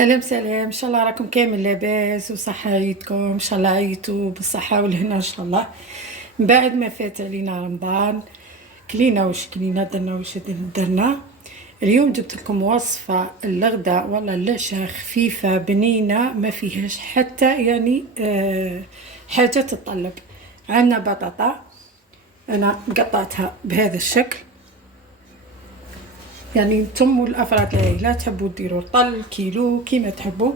سلام سلام، ان شاء الله راكم كامل لاباس وصحة عيدكم، ان شاء الله عيتوا بالصحة والهنا ان شاء الله. من بعد ما فات علينا رمضان كلينا واش كلينا، درنا واش درنا. اليوم جبت لكم وصفة الغداء والله العشاء، خفيفة بنينة ما فيهاش حتى يعني حاجة تتطلب. عندنا بطاطا انا قطعتها بهذا الشكل، يعني نتم والافراد العائله تحبوا ديروا طل كيلو كيما تحبوا.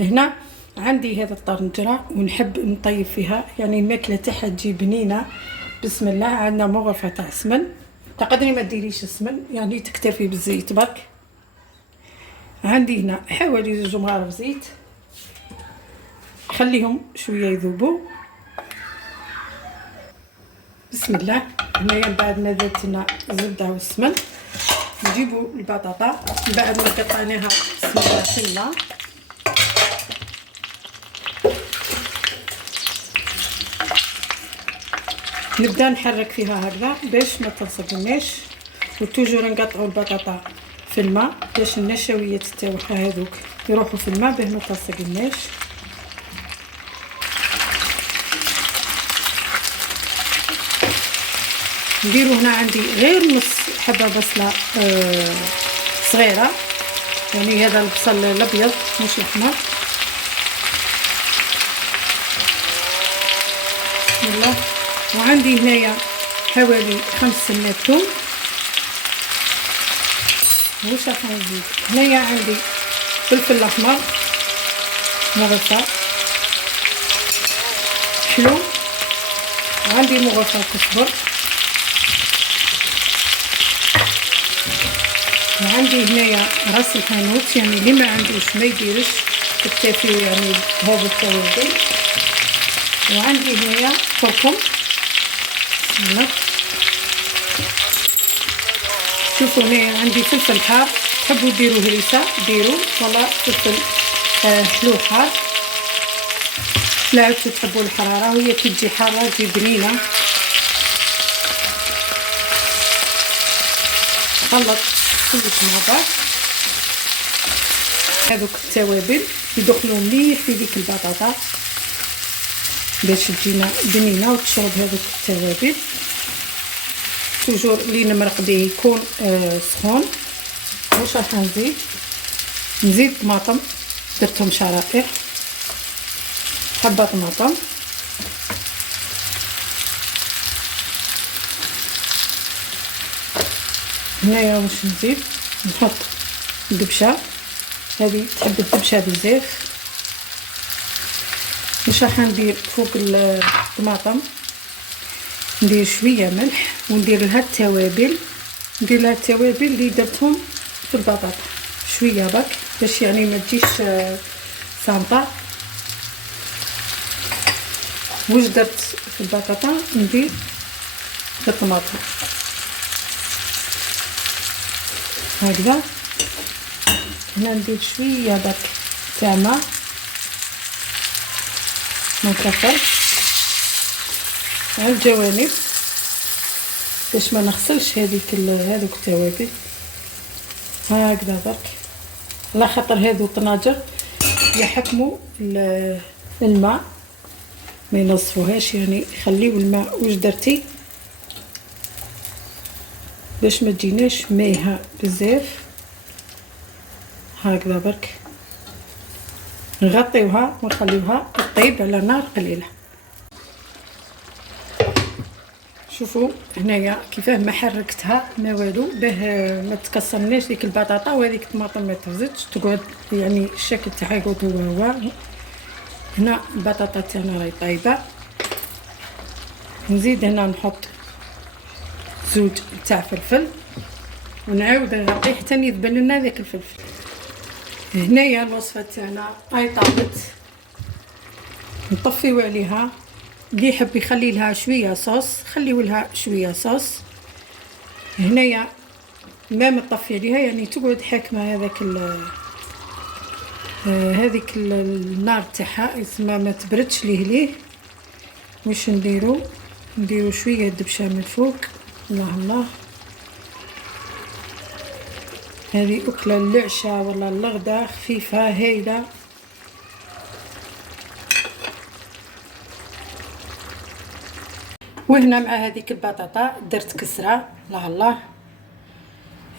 هنا عندي هذا الطنجره ونحب نطيب فيها يعني الماكله تاعها تجي بنينه. بسم الله. عندنا مغرفه تاع سمن، تقدري ما ديريش السمن يعني تكتفي بالزيت برك. عندي هنا حوالي 2 مغارف زيت، خليهم شويه يذوبوا. بسم الله. هنايا بعد ما درتنا الزبده والسمن نجيبوا البطاطا بعد ما قطعناها بسم الله في الماء. نبدا نحرك فيها هكذا باش ما تلصقناش، وتوجور نقطعوا البطاطا في الماء باش النشويات تاعها هذوك يروحوا في الماء باش ما تلصقناش. نديروا هنا عندي غير نص حبه بصله صغيره، يعني هذا البصل الابيض مش الاحمر. بسم الله. وعندي هنايا حوالي 5 سنات ثوم. واش راح نزيد هنايا؟ عندي فلفل احمر مغرفه حلو، وعندي مغرفه كزبر، وعندي هنايا راس الحانوت، يعني اللي ما عندوش ما يديرش تكتفي يعني بهذا التوابل. وعندي هنايا كركم. بسم الله. شوفوا هنايا عندي فلفل حار، تحبوا ديروا هريسه ديروا، والله فلفل حلو حار. لا عدتوا تحبوا الحراره وهي كي تجي حاره تجي بنينه. خلط كلش مع بعض. هذوك التوابل يدخلوا مليح في ديك البطاطا باش تجينا بنينه وتشرب هذوك التوابل. توجور اللي نمرق به يكون سخون. واش راح نزيد طماطم، درتهم شرائح، حبه طماطم. هنايا واش نزيد؟ نحط الدبشه، هذه تحب الدبشه بزاف. واش راح ندير فوق الطماطم؟ ندير شويه ملح وندير لها التوابل، ندير لها التوابل اللي درتهم في البطاطا شويه برك باش يعني ما تجيش صامطه. واش درت في البطاطا؟ ندير في الطماطم هكذا. هنا ندير شويه برك تاع ماء، ما كثرش، على الجوانب باش ما نغسلش هذوك التوابل هكذا برك، على خاطر هذو طناجر يحكموا الماء ما ينصفوهاش، يعني يخليو الماء. واش درتي باش ما تجيناش مايها بزاف هكذا برك، نغطيوها ونخليوها تطيب على نار قليله. شوفوا هنايا كيفاه ما حركتها ما والو باه ما تكسرناش ديك البطاطا، وهذيك الطماطم ما تهزتش تقعد يعني الشكل تاعها يقعد هو. هنا البطاطا تاعنا راهي طايبه. نزيد هنا نحط 2 تاع فلفل ونعاود نغطيه حتى يذبل لنا ذاك الفلفل. هنايا الوصفه تاعنا راهي طابت، نطفيو عليها. اللي يحب يخلي لها شويه صوص خليو لها شويه صوص. هنايا ما مطفي عليها يعني تقعد حاكمه هذيك النار تاعها يسمى ما تبردش ليه. واش نديرو شويه دبشه من فوق. الله الله. هذه أكلة العشاء ولا الغدا، خفيفة هايلة. وهنا مع هذيك البطاطا درت كسرة الله.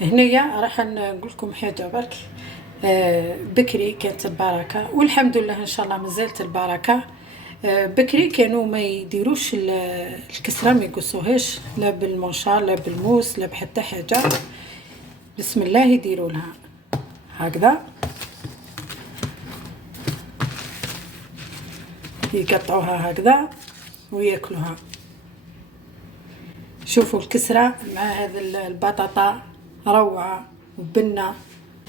هنايا راح نقول لكم حاجة برك. بكري كانت البركة والحمد لله ان شاء الله مازالت البركة. بكري كانوا ما يديروش الكسرة، ما يقصوهاش لا بالمنشار لا بالموس لا بحتى حاجة. بسم الله يديروا لها هكذا، يقطعوها هكذا وياكلوها. شوفوا الكسرة مع هذا البطاطا روعة وبنة.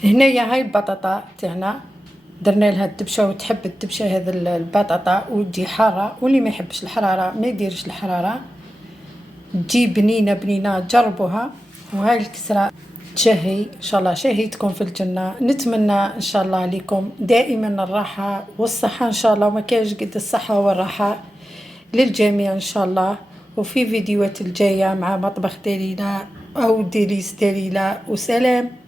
هنايا هاي البطاطا تاعنا درنا لها الدبشه، وتحب الدبشه هذا البطاطا وتجي حاره، واللي ما يحبش الحراره ما يديرش الحراره، تجي بنينه بنينه. جربوها. وهاي الكسره تشهي ان شاء الله، شهيتكم في الجنه. نتمنى ان شاء الله لكم دائما الراحه والصحه ان شاء الله، وما كاينش قد الصحه والراحه للجميع ان شاء الله. وفي فيديوهات الجايه مع مطبخ دليلة او ديليس دليلة، وسلام.